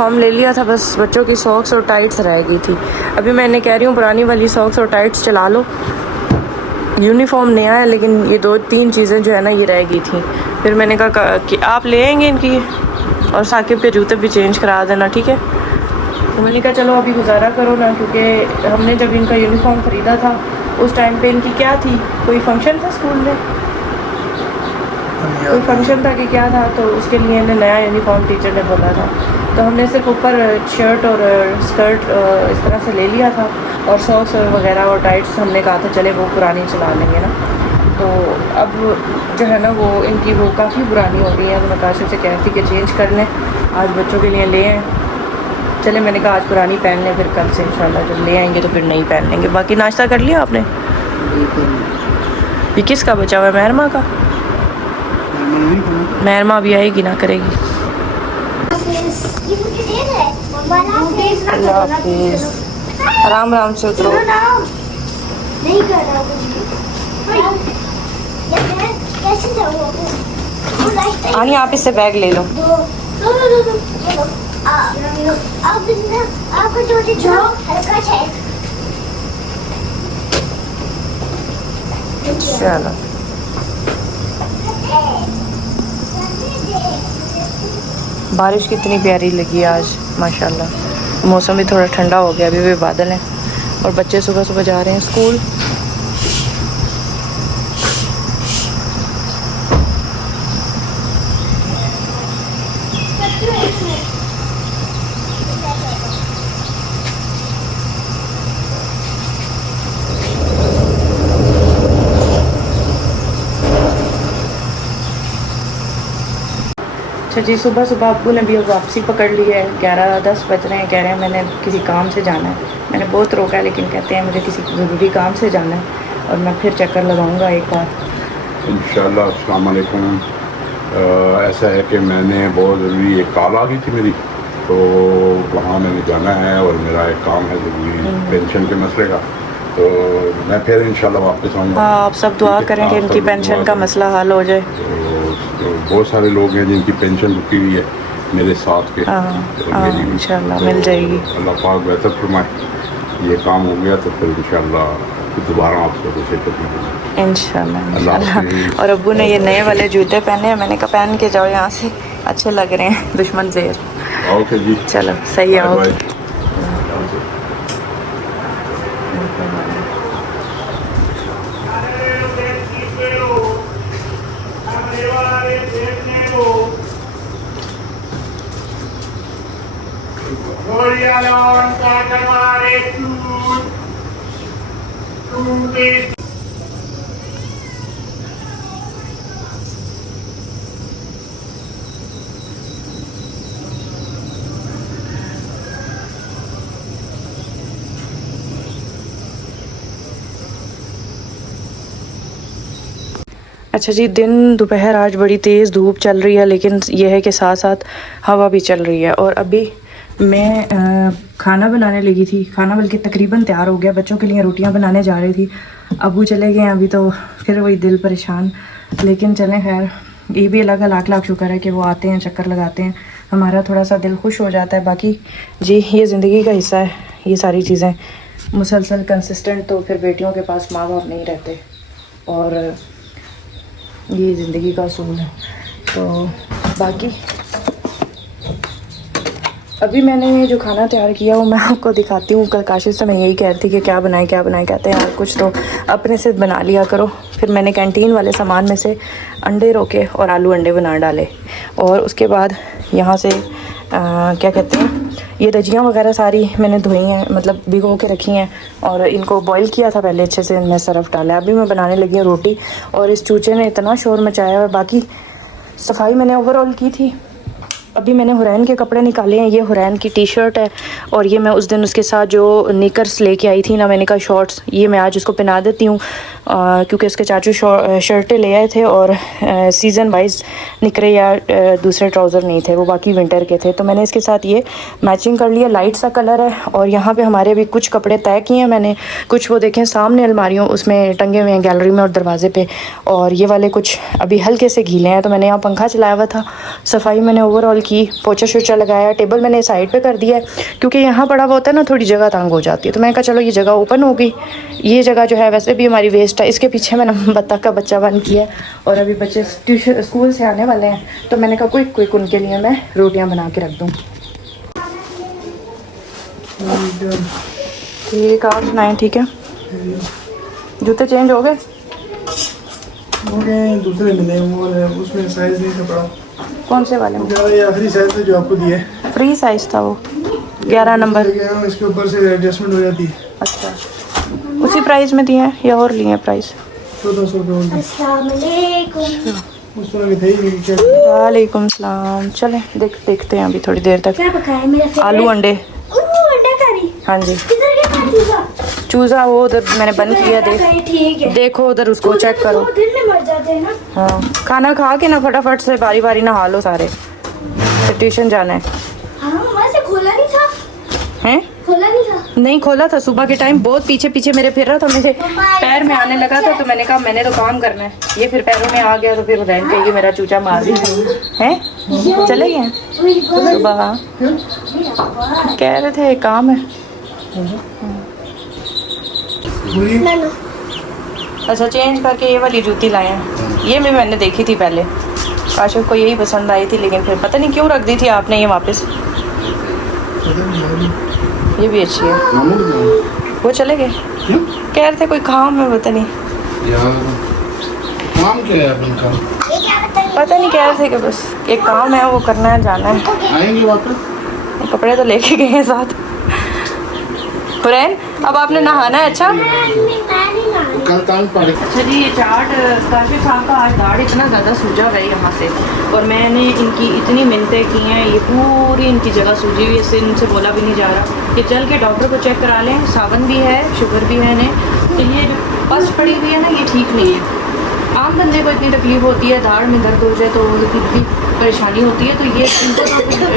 Uniform ले लिया था, बस बच्चों की सॉक्स और टाइट्स रह गई थी। अभी मैंने कह रही हूँ पुरानी वाली सॉक्स और टाइट्स चला लो, यूनिफॉर्म नया है लेकिन ये 2-3 चीज़ें जो है ना ये रह गई थी। फिर मैंने कहा कि आप ले आएंगे इनकी और साकिब के जूते भी चेंज करा देना, ठीक है। तो मैंने कहा चलो अभी गुजारा करो ना, क्योंकि हमने जब इनका यूनिफॉर्म ख़रीदा था उस टाइम पे इनकी क्या थी, कोई फंक्शन था स्कूल में, कोई फंक्शन था कि क्या था, तो उसके लिए इन्हें नया यूनिफॉर्म टीचर ने बोला था। तो हमने सिर्फ ऊपर शर्ट और स्कर्ट इस तरह से ले लिया था और सॉक्स वगैरह और टाइट्स हमने कहा था चले वो पुरानी चला लेंगे ना। तो अब जो है ना वो इनकी वो काफ़ी पुरानी हो गई है। तो मैं काशिफ से कह रही थी कि चेंज कर लें, आज बच्चों के लिए ले आएँ। चले मैंने कहा आज पुरानी पहन लें, फिर कल से इंशाल्लाह जब ले आएंगे तो फिर नई पहन लेंगे। बाकी नाश्ता कर लिया आपने? ये किसका बचा हुआ है? महरमा का? महरमा अभी आएगी ना, करेगी। अल्लाह हाफिज़, आराम आराम से उतरो। नहीं कर रहा कुछ। आनी आप इससे बैग ले लो। आपको छोटे हल्का चेक। चलो बारिश कितनी प्यारी लगी आज माशाल्लाह। मौसम भी थोड़ा ठंडा हो गया, अभी भी बादल हैं और बच्चे सुबह सुबह जा रहे हैं स्कूल। अच्छा जी, सुबह सुबह अब्बू ने भी वापसी पकड़ ली है। 11-10 बज रहे हैं, कह रहे हैं मैंने किसी काम से जाना है। मैंने बहुत रोका है लेकिन कहते हैं मुझे किसी ज़रूरी काम से जाना है और मैं फिर चक्कर लगाऊंगा एक बार इंशाल्लाह। अस्सलाम वालेकुम। ऐसा है कि मैंने बहुत ज़रूरी एक कॉल आ गई थी मेरी, तो वहाँ मैंने जाना है और मेरा एक काम है ज़रूरी पेंशन के मसले का, तो मैं फिर इंशाल्लाह वापस आऊँगा। हाँ, आप सब दुआ करें कि इनकी पेंशन का मसला हल हो जाए। तो बहुत सारे लोग हैं जिनकी पेंशन रुकी हुई है मेरे साथ के, मेरी भी इंशाल्लाह मिल जाएगी। अल्लाह पाक बेहतर फरमाए। ये काम हो गया तो फिर इंशाल्लाह दोबारा आपसे कोशिश इंशाल्लाह। और अब्बू ने ये नए वाले जूते पहने हैं, मैंने कहा पहन के जाओ, यहाँ से अच्छे लग रहे हैं, दुश्मन ज़ेर। ओके जी, चलो सही है। ओके अच्छा जी, दिन दोपहर आज बड़ी तेज़ धूप चल रही है, लेकिन यह है कि साथ साथ हवा भी चल रही है। और अभी मैं खाना बनाने लगी थी, खाना बल्कि तकरीबन तैयार हो गया, बच्चों के लिए रोटियां बनाने जा रही थी। अबू चले गए अभी, तो फिर वही दिल परेशान। लेकिन चलें खैर, ये भी अल्लाह का लाख लाख शुक्र है कि वो आते हैं, चक्कर लगाते हैं, हमारा थोड़ा सा दिल खुश हो जाता है। बाकी जी ये ज़िंदगी का हिस्सा है, ये सारी चीज़ें मुसलसल कंसिस्टेंट, तो फिर बेटियों के पास माँ बाप नहीं रहते और ये ज़िंदगी का असूल है। तो बाकी अभी मैंने जो खाना तैयार किया वो मैं आपको दिखाती हूँ। कल काशिफ से मैं यही कह रही थी कि क्या बनाएं, कहते हैं यार कुछ तो अपने से बना लिया करो। फिर मैंने कैंटीन वाले सामान में से अंडे रोके और आलू अंडे बना डाले, और उसके बाद यहाँ से क्या कहते हैं, ये रजियाँ वगैरह सारी मैंने धोई हैं, मतलब भिगो के रखी हैं, और इनको बॉईल किया था पहले अच्छे से, इनमें सरफ डाला। अभी मैं बनाने लगी हूँ रोटी, और इस चूचे ने इतना शोर मचाया है। बाकी सफाई मैंने ओवरऑल की थी। अभी मैंने हुरैन के कपड़े निकाले हैं, ये हुरैन की टी शर्ट है, और ये मैं उस दिन उसके साथ जो निकर्स लेके आई थी ना, मैंने कहा शॉर्ट्स, ये मैं आज उसको पहना देती हूँ, क्योंकि उसके चाचू शर्टें ले आए थे और सीज़न वाइज निकरे या दूसरे ट्राउज़र नहीं थे, वो बाकी विंटर के थे, तो मैंने इसके साथ ये मैचिंग कर लिया। लाइट सा कलर है। और यहाँ पे हमारे अभी कुछ कपड़े तय किए हैं मैंने, कुछ वो देखें सामने अलमारियों उसमें टंगे हुए हैं गैलरी में और दरवाजे पे, और ये वाले कुछ अभी हल्के से गीले हैं, तो मैंने यहाँ पंखा चलाया हुआ था। सफाई मैंने ओवरऑल कॉल की, पोछा शोछा लगाया, टेबल मैंने साइड पे कर दिया है क्योंकि यहाँ पड़ा हुआ होता है ना, थोड़ी जगह तंग हो जाती है। तो मैंने कहा चलो ये जगह ओपन हो गई, ये जगह जो है वैसे भी हमारी वेस्ट है। इसके पीछे मैंने बत्तख का बच्चा बंद किया है और अभी बच्चे ट्यूशन स्कूल से आने वाले हैं, तो मैंने कहा क्विक क्विक उनके लिए मैं रोटियाँ बना के रख दूँ। ठीक, आप सुनाएँ? ठीक है, जूते चेंज हो गए? हो गए, दूसरे मिले और उसमें साइज नहीं था पड़ा। कौन से वाले में? ये आखिरी साइज था जो आपको दिया है, फ्री साइज था वो, 11 नंबर। इसके ऊपर से एडजस्टमेंट हो जाती है। अच्छा, उसी प्राइस में दिए हैं या और लिए हैं प्राइस? 1400 रुपये। अस्सलाम वालेकुम। उस तरह की थे ही नहीं क्या? वालेकुम सलाम। चलें देखते हैं अभी थोड़ी देर तक। क्या पकाया है मेरा फेवरेट? आलू अंडे। अंडा करी। हाँ जी। किधर गया चूजा? चूजा वो उधर मैंने बंद किया, ठीक है। देखो उधर, उसको चेक करो। वो दिन में मर जाते हैं ना। हाँ, खाना खा के ना फटाफट से बारी बारी नहा लो सारे, फिर ट्यूशन जाना है। हाँ, वैसे खोला नहीं था। हैं? खोला नहीं था। नहीं खोला था, सुबह के टाइम बहुत पीछे पीछे मेरे फिर रहा था, मेरे पैर में आने लगा था, तो मैंने कहा मैंने तो काम करना है, ये फिर पैरों में आ गया तो फिर बहन कहेगी मेरा चूचा मार दी है। चले गए सुबह, कह रहे थे काम है। अच्छा, चेंज करके ये वाली जूती लाए हैं, ये भी मैंने देखी थी पहले, काशिफ को यही पसंद आई थी, लेकिन फिर पता नहीं क्यों रख दी थी आपने ये वापस। ये भी अच्छी है। वो चले गए, कह रहे थे कोई काम है, पता नहीं काम क्या है अपन का? पता नहीं, कह रहे थे कि बस एक काम है, वो करना है, जाना है। आएंगे वापस? कपड़े तो लेके गए हैं साथ। हुरैन, अब आपने नहाना है? अच्छा कल काम पड़े। अच्छा जी, ये चाट काशिफ साहब का आज दाढ़ इतना ज़्यादा सूजा गई यहाँ से, और मैंने इनकी इतनी मिन्नतें की हैं, ये पूरी इनकी जगह सूजी हुई है, इससे इनसे बोला भी नहीं जा रहा कि चल के डॉक्टर को चेक करा लें, सावन भी है, शुगर भी है इन्हें, तो ये जो पस पड़ी हुई है ना, ये ठीक नहीं है। आम बंदे को इतनी तकलीफ होती है, दाढ़ में दर्द हो जाए तो इतनी परेशानी होती है, तो ये इनको तो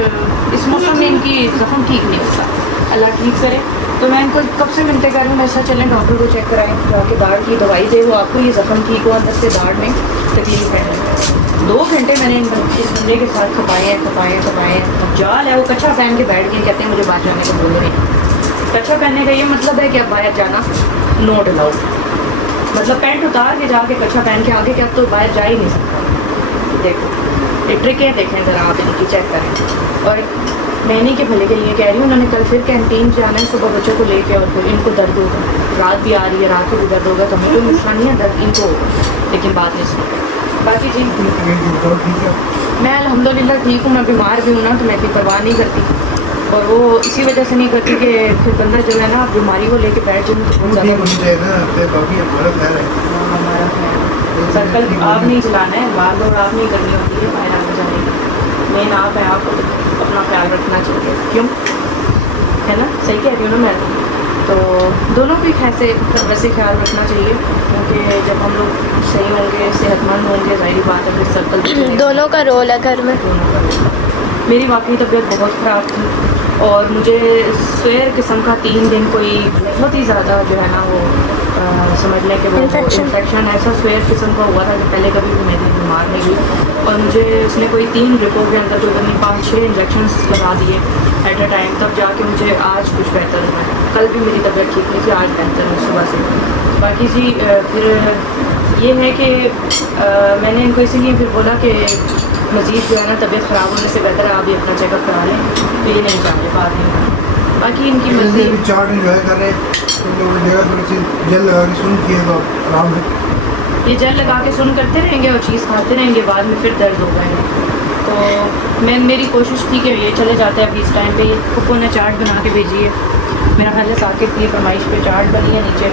इस मौसम में इनकी जख्म ठीक नहीं होता, अल्लाह ठीक करे। तो मैं इनको कब से मिलते कर रही हूँ, ऐसा चलें डॉक्टर को चेक कराएं, जाके दाढ़ की दवाई दे, वो आपको ये जख्म ठीक हो, अंदर से दाढ़ में तकलीफ है। 2 घंटे मैंने इस बंदे के साथ खपाए हैं। अब जाल है, वो कच्छा पहन के बैठ गए, कहते हैं मुझे बाहर जाने को बोल रहे हैं। कच्छा पहनने का ये मतलब है कि अब बाहर जाना नोट अलाउड, मतलब पैंट उतार के जाके कच्छा पहन के आगे क्या तो बाहर जा ही नहीं सकता। देखो ये ट्रिक है, देखें ज़रा आप इनकी चेक करें। और मैं इन्हीं के भले के लिए कह रही हूँ, उन्होंने कल फिर कैंटीन जाना है सुबह बच्चों को लेके, और फिर इनको दर्द होगा, रात भी आ रही है, रात को भी दर्द होगा, तो हमें कोई मसला नहीं है, दर्द इनको होगा, लेकिन बात नहीं सुनते। बाकी जी मैं अल्हम्दुलिल्लाह ठीक हूँ, मैं बीमार भी हूँ ना, तो मैं इतनी परवाह नहीं करती, और वो इसी वजह से नहीं करती कि फिर बंदा जो है ना बीमारी को लेके बैठ जाए तो बहुत ज़्यादा हमारा सर्कल आप नहीं चलाना है, बार बार आप नहीं करनी होती है बाहर आने जाने की, मेन आप है, आपको अपना ख्याल रखना चाहिए, क्यों है ना, सही कह रही हूँ ना मैं, तो दोनों को ऐसे वैसे ख्याल रखना चाहिए, क्योंकि जब हम लोग सही होंगे, सेहतमंद होंगे, जाहिर बात है फिर सर्कल दोनों का रोल है घर में। मेरी वाकई तबीयत बहुत ख़राब थी, और मुझे स्वेयर किस्म का 3 दिन कोई बहुत ही ज़्यादा जो है ना वो समझ लें कि वो इन्फेक्शन ऐसा स्वेयर किस्म का हुआ था कि पहले कभी भी मैं बीमार नहीं हुई, और मुझे उसने कोई 3 रिपोर्ट के अंदर कोई 5-6 इंजेक्शन लगा दिए एट अ टाइम, तब जाके मुझे आज कुछ बेहतर हुआ है। कल भी मेरी तबीयत ठीक नहीं थी, आज बेहतर है सुबह से। बाकी जी फिर ये है कि मैंने इनको इसीलिए फिर बोला कि मज़ीद जो है ना तबीयत ख़राब होने से बेहतर है आप भी अपना चेकअप करा लें, तो ये नहीं चाह रहे, बात नहीं। बाकी इनकी मर्जी, चार्ट एंजॉय कर रहे हैं, जगह थोड़ी सी जेल लगा के सुन किए तो आराम है। ये जेल लगा के सुन करते रहेंगे और चीज़ खाते रहेंगे, बाद में फिर दर्द होगा इन्हें। तो मेरी कोशिश थी कि ये चले जाते हैं अभी इस टाइम पे, कुप्पो ने चाट बना के भेजी है, मेरा ख्याल है साकिब की फरमाइश पे चाट बनी है नीचे।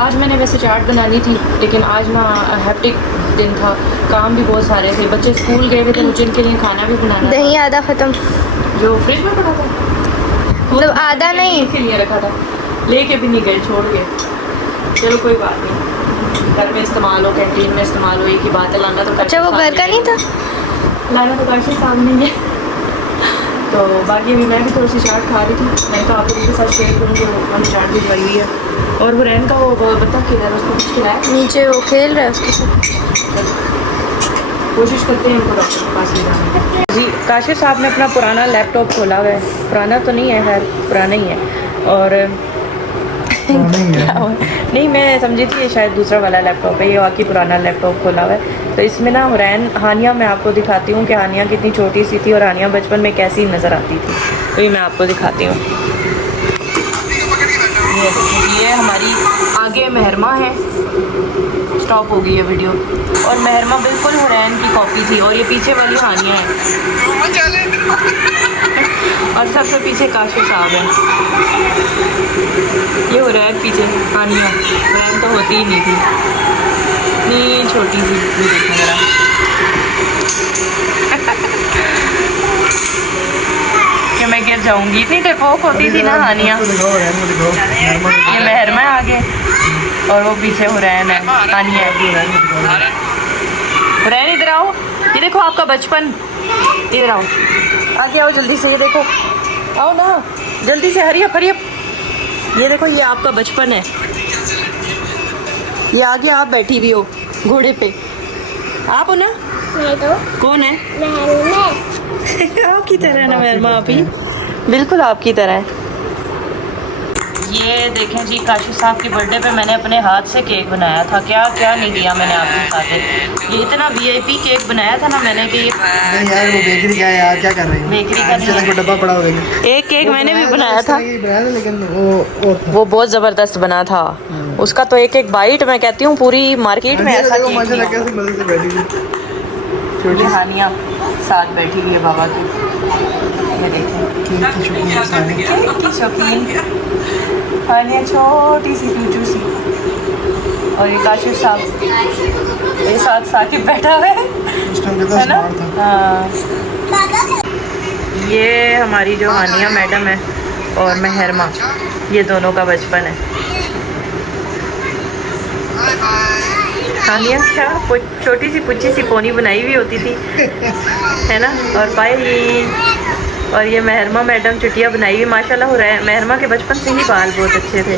आज मैंने वैसे चाट बनानी थी, लेकिन आज ना हैप्टिक दिन था, काम भी बहुत सारे थे, बच्चे स्कूल गए हुए थे, मुझे इनके लिए खाना भी बनाना दही आधा ख़त्म, जो फ्रिज में पड़ा था मतलब आधा नहीं के लिए रखा था, लेके भी नहीं गए, छोड़ गए। चलो कोई बात नहीं, घर में इस्तेमाल हो, कैंटीन में इस्तेमाल हो, एक ही बात है, लाना तो अच्छा वो घर का नहीं था, लाना तो काशी सामने ही है। तो बाकी अभी मैं भी थोड़ी सी चाट खा रही थी, मैं तो आप लोगों के साथ शेयर करूँगी, मैंने चाट भी खाई हुई है। और हुरैन का वो बता के उसको कुछ खिलाया, नीचे वो खेल रहा है उसके साथ। कोशिश करते हैं इनको डॉक्टर के पास ले जाने की। जी काशिफ साहब ने अपना पुराना लैपटॉप खोला हुआ है, पुराना तो नहीं है, खैर पुराना ही है। और क्या हुआ? नहीं, मैं समझी थी ये शायद दूसरा वाला लैपटॉप है, ये वाकई पुराना लैपटॉप खोला हुआ है। तो इसमें ना हुरैन हानिया, मैं आपको दिखाती हूँ कि हानिया कितनी छोटी सी थी और हानिया बचपन में कैसी नज़र आती थी। तो ये मैं आपको दिखाती हूँ। ये हमारी आगे महरमा है, स्टॉप हो गई है वीडियो। और महरमा बिल्कुल हुरैन की कॉपी थी और ये पीछे वाली हानिया है और सबसे पीछे काशिफ साहब है। ये हुरैन पीछे, हानिया। हुरैन तो होती ही नहीं थी, इतनी छोटी सी देखने जरा। कि मैं गिर जाऊंगी, इतनी डरपोक होती थी ना हानिया। ये महरमा है आगे और वो पीछे हुरैन है, हानिया है। हुरैन इधर आओ, ये देखो आपका बचपन, इधर आओ, आगे आओ जल्दी से। ये देखो, आओ ना जल्दी से, हरी अप हरी अप। ये देखो, ये आपका बचपन है। ये आगे आप बैठी भी हो घोड़े पे, आप हो ना? नहीं तो कौन है? महल आपकी तरह ना महरमा, आप ही बिल्कुल आपकी तरह है। ये देखें जी, काशिफ साहब की बर्थडे पे मैंने अपने हाथ से केक बनाया था। क्या क्या नहीं दिया मैंने आपके साथ। ये इतना वीआईपी केक बनाया था ना मैंने कि ये नहीं यार, वो बेकरी क्या है यार, क्या कर रही है? बेकरी का चलो कोई डब्बा पड़ा होगा। एक केक मैंने भी बनाया था, लेकिन वो वो बहुत ज़बरदस्त बना था। उसका तो एक एक बाइट मैं कहती हूँ पूरी मार्केट में ऐसा केक नहीं माशाल्लाह होगा। कैसे मजे से बैठी हुई। ये हानिया साथ बैठी हुई है बाबा की, ये देखें केक की शौकीन है सारी। केक की शौकीन हानिया, छोटी सी टूचू सी। और ये काशिफ साहब ये साथ साकिब बैठा हुआ है, उस टाइम कितना है ना? स्मार्ट था। हाँ, ये हमारी जो हानिया मैडम है और महरमा, ये दोनों का बचपन है। हानिया क्या छोटी सी पुच्ची सी पोनी बनाई हुई होती थी, है ना? और पायली, और ये महरमा मैडम चुटिया बनाई हुई। माशाल्लाह हो रहा है, महरमा के बचपन से ही बाल बहुत अच्छे थे,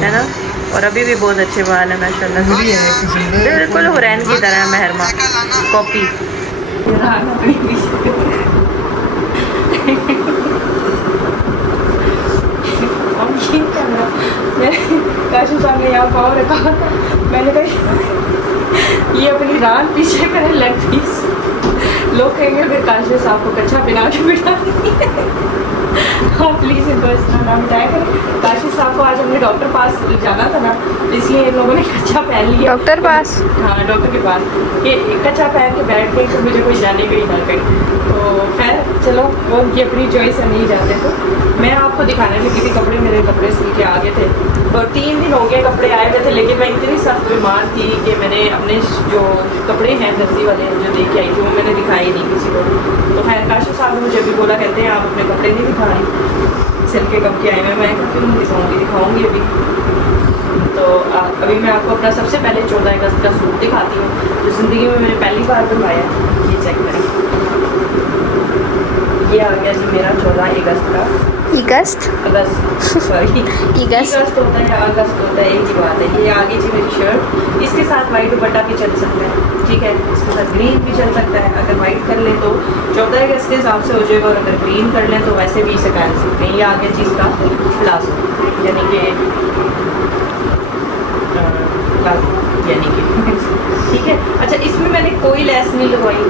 है ना? और अभी भी बहुत अच्छे बाल है माशाल्लाह से, बिल्कुल हुरैन की तरह है महरमा, कॉपी। काशिफ साहब ने यहाँ पाँव रखा, मैंने कहा ये अपनी रान पीछे करे लेग पीस। लोग कहेंगे फिर काशिफ साहब को कच्चा पहना के बिठा। हाँ प्लीज़ इनको इस तरह ना बिठाया करें। काशिफ साहब को आज हमने डॉक्टर पास जाना था ना, इसलिए इन लोगों ने कच्चा पहन लिया। डॉक्टर पास? हाँ डॉक्टर के पास, ये कच्चा पहन के बैठ गई तो मुझे कोई जाने गई ना कहीं। तो खैर चलो, वो उनकी अपनी चॉइस है, नहीं जाते। तो मैं आपको दिखाने लगी थी कपड़े, मेरे कपड़े सिल के आ गए थे और 3 दिन हो गए कपड़े आए हुए थे, लेकिन मैं इतनी सख्त बीमार थी कि मैंने अपने जो कपड़े हैं दर्जी वाले जो दे के आई थी वो मैंने दिखाए ही नहीं किसी को। तो खैर काशिफ साहब ने मुझे भी बोला, कहते हैं आप अपने कपड़े नहीं दिखा रही, सिल के कब के आए हुए। मैं क्यों नहीं दिखाऊँगी अभी। तो अभी मैं आपको अपना सबसे पहले 14 अगस्त का सूट दिखाती हूँ जो ज़िंदगी में मैंने पहली बार बनवाया। ये चेक करें, ये आ गया जी मेरा 14 अगस्त का। अगस्त सॉरी अगस्त होता है या अगस्त होता है, एक ही बात है। ये आ गई जी मेरी शर्ट, इसके साथ वाइट दुपट्टा भी चल सकता है, ठीक है? इसके साथ ग्रीन भी चल सकता है। अगर वाइट कर लें तो 14 अगस्त के हिसाब से हो जाएगा, और अगर ग्रीन कर लें तो वैसे भी इसे पहन सकते हैं। ये आ गया जी इसका प्लाजो, यानी कि ठीक है। अच्छा, इसमें मैंने कोई लेस नहीं लगवाई,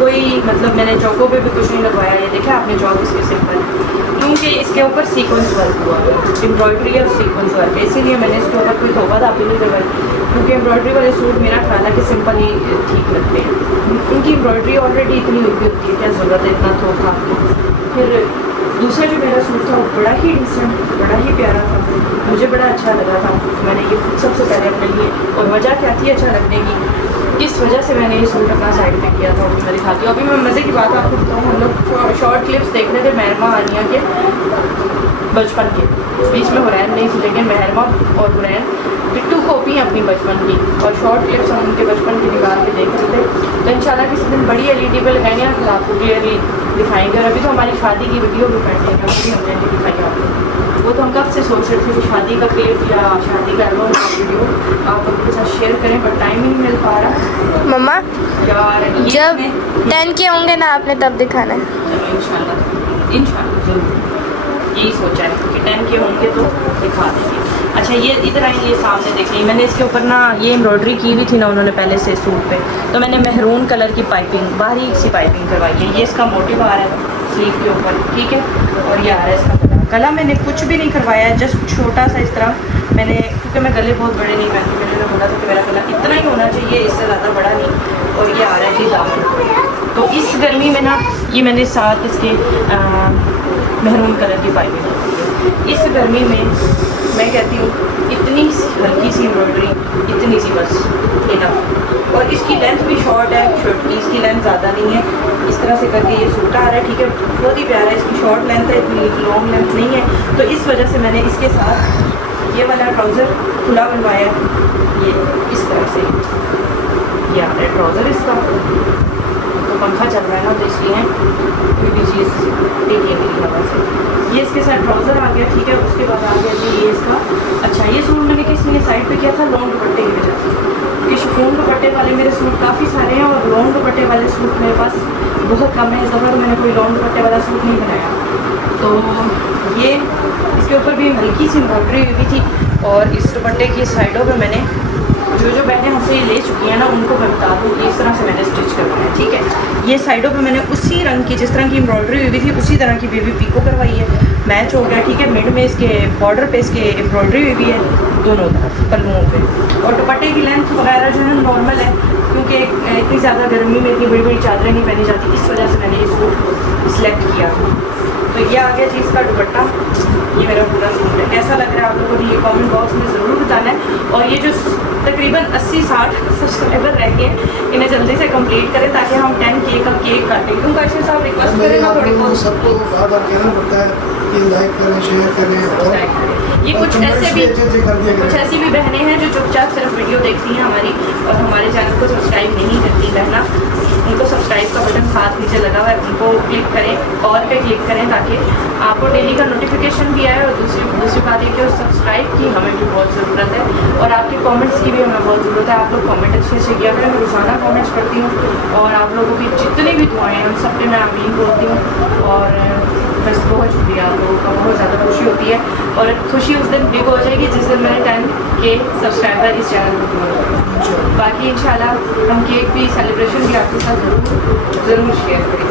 कोई मतलब मैंने चौकों पे भी कुछ नहीं लगवाया। ये देखा आपने चौक इसके सिंपल, क्योंकि इसके ऊपर सीक्वेंस वर्क हुआ, एम्ब्रॉयडरी और सीक्वेंस वर्क, इसीलिए मैंने इसके ऊपर कोई धोखा धापी नहीं लगाई। क्योंकि एम्ब्रॉयडरी वाले सूट मेरा ख्याल है कि सिंपल ही ठीक लगते हैं, उनकी एम्ब्रॉयडरी ऑलरेडी इतनी हुई होती है, क्या ज़रूरत है इतना धोखा। फिर दूसरा जो मेरा सूट था वो बड़ा ही डिसेंट, बड़ा ही प्यारा था, मुझे बड़ा अच्छा लगा था। मैंने ये खुद सबसे पहले अपने लिए, और वजह क्या थी अच्छा लगने की, इस वजह से मैंने ये सूट अपना साइड पे किया था, वो मैं दिखाती हूँ। अभी मैं मज़े की बात आपको बताऊँ, हम लोग शॉर्ट क्लिप्स देख रहे थे महरमा हानिया के बचपन के, बीच में हुरैन नहीं थी, लेकिन महरमा और हुरैन बिट्टू कॉपी है अपनी बचपन की, और शॉर्ट क्लिप्स हम उनके बचपन की निकाल के देख रहे थे। तो इंशाल्लाह किसी दिन बड़ी एलईडी पे लगाएंगे, फिर आपको क्लियरली दिखाएंगे। और अभी तो हमारी शादी की वीडियो भी पेंडिंग है, वो भी हमने नहीं दिखाई आपको। वो तो हम कब से सोच रहे थे कि शादी का क्लिप या शादी का एल्बम का वीडियो आप लोगों के साथ शेयर करें, पर टाइम ही नहीं मिल पा रहा मम्मा यार। ये जब मैं- 10 के होंगे ना आपने तब दिखाना है। चलो इंशाल्लाह ज़रूर यही सोचा है कि 10 के होंगे तो दिखा देंगे। अच्छा ये इधर आई, ये सामने देखें, मैंने इसके ऊपर ना ये एम्ब्रॉयडरी की हुई थी ना उन्होंने पहले से सूट पे, तो मैंने मेहरून कलर की पाइपिंग, बारीक सी पाइपिंग करवाई है। ये इसका मोटिव आ रहा है स्लीव के ऊपर, ठीक है। और ये आ रहा है इसका गला मैंने कुछ भी नहीं करवाया है, जस्ट छोटा सा इस तरह मैंने, क्योंकि मैं गले बहुत बड़े नहीं पहनती, मैंने बोला था कि मेरा गला इतना ही होना चाहिए, इससे ज़्यादा बड़ा नहीं। और ये आ रहा है जी दामन। तो इस गर्मी में ना ये मैंने साथ इसके मेहरून कलर की पाइपिंग, इस गर्मी में मैं कहती हूँ इतनी हल्की सी एम्ब्रॉयडरी, इतनी सी बस इनफ। और इसकी लेंथ भी शॉर्ट है, शर्ट की इसकी लेंथ ज़्यादा नहीं है। इस तरह से करके ये सूट आ रहा है, ठीक है, बहुत ही प्यारा है। इसकी शॉर्ट लेंथ है, इतनी लॉन्ग लेंथ नहीं है। तो इस वजह से मैंने इसके साथ ये वाला ट्राउज़र खुला बनवाया है, ये इस तरह से ये आ रहा है ट्राउज़र इसका। तो पंखा चल रहा है ना, तो इसलिए कोई भी चीज़ ठीक है मेरी हवा से। ये इसके साथ ट्राउज़र आ गया, ठीक है। उसके बाद आ गया जी ये इसका। अच्छा ये सूट मैंने किस लिए साइड पे किया था, लॉन्ग दुपट्टे की वजह से, क्योंकि शिफॉन दुपट्टे वाले मेरे सूट काफ़ी सारे हैं और लॉन्ग दुपट्टे वाले सूट मेरे पास बहुत कम है। इस दफ़ा तो मैंने कोई लॉन्ग दुपट्टे वाला सूट नहीं बनाया। तो ये इसके ऊपर भी हल्की सी एम्ब्रॉयडरी हुई थी। और इस दुपट्टे की साइडों पर मैंने जो बहनें हमसे ये ले चुकी हैं ना, उनको मैं बता दूँ कि इस तरह से मैंने स्टिच करवाया है, ठीक है। ये साइडों पे मैंने उसी रंग की, जिस तरह की एम्ब्रॉयडरी हुई थी उसी तरह की बेबी पीको करवाई है, मैच हो गया, ठीक है। मिड में इसके बॉर्डर पे इसके एम्ब्रॉयडरी हुई भी है दोनों तरफ पल्लुओं पे। और दुपट्टे की लेंथ वगैरह जो है नॉर्मल है, क्योंकि इतनी ज़्यादा गर्मी में इतनी बड़ी बड़ी चादरें नहीं पहनी जाती, इस वजह से मैंने ये सूट सिलेक्ट किया। तो ये आ गया जी इसका दुपट्टा। ये मेरा पूरा सूट है। कैसा लग रहा है आप लोगों को ये कमेंट बॉक्स में ज़रूर बताना है। और ये जो तकरीबन 80-60 सब्सक्राइबर रह गए, इन्हें जल्दी से कंप्लीट करें ताकि हम 10K का केक काटें। क्यों काशिफ साहब रिक्वेस्ट करें ना थोड़ी बहुत, सबको बार बार कहना पड़ता है कि लाइक करें, शेयर करें। और ये कुछ ऐसी भी बहनें हैं जो चुपचाप सिर्फ वीडियो देखती हैं हमारी और हमारे चैनल को सब्सक्राइब नहीं करती बहना, उनको सब्सक्राइब का बटन साथ नीचे लगा हुआ है, उनको क्लिक करें, ऑल पे क्लिक करें ताकि आपको डेली का नोटिफिकेशन भी आए। और दूसरी बात ये कि सब्सक्राइब की हमें भी बहुत ज़रूरत है और आपके कमेंट्स की भी हमें बहुत ज़रूरत है। आप लोग कमेंट अच्छे से किया करें, मैं रोज़ाना कमेंट्स पढ़ती हूँ और आप लोगों की जितनी भी दुआएं हैं उन सब पे मैं आमीन बोलती हूँ। और बस बहुत शुक्रिया आप लोगों का, बहुत ज़्यादा खुशी होती है। और खुशी उस दिन बिग हो जाएगी जिस दिन मैंने 10K सब्सक्राइबर इस चैनल को पूरा करें। बाकी इंशाल्लाह हम केक भी सेलिब्रेशन भी आपके साथ ज़रूर शेयर करेंगे।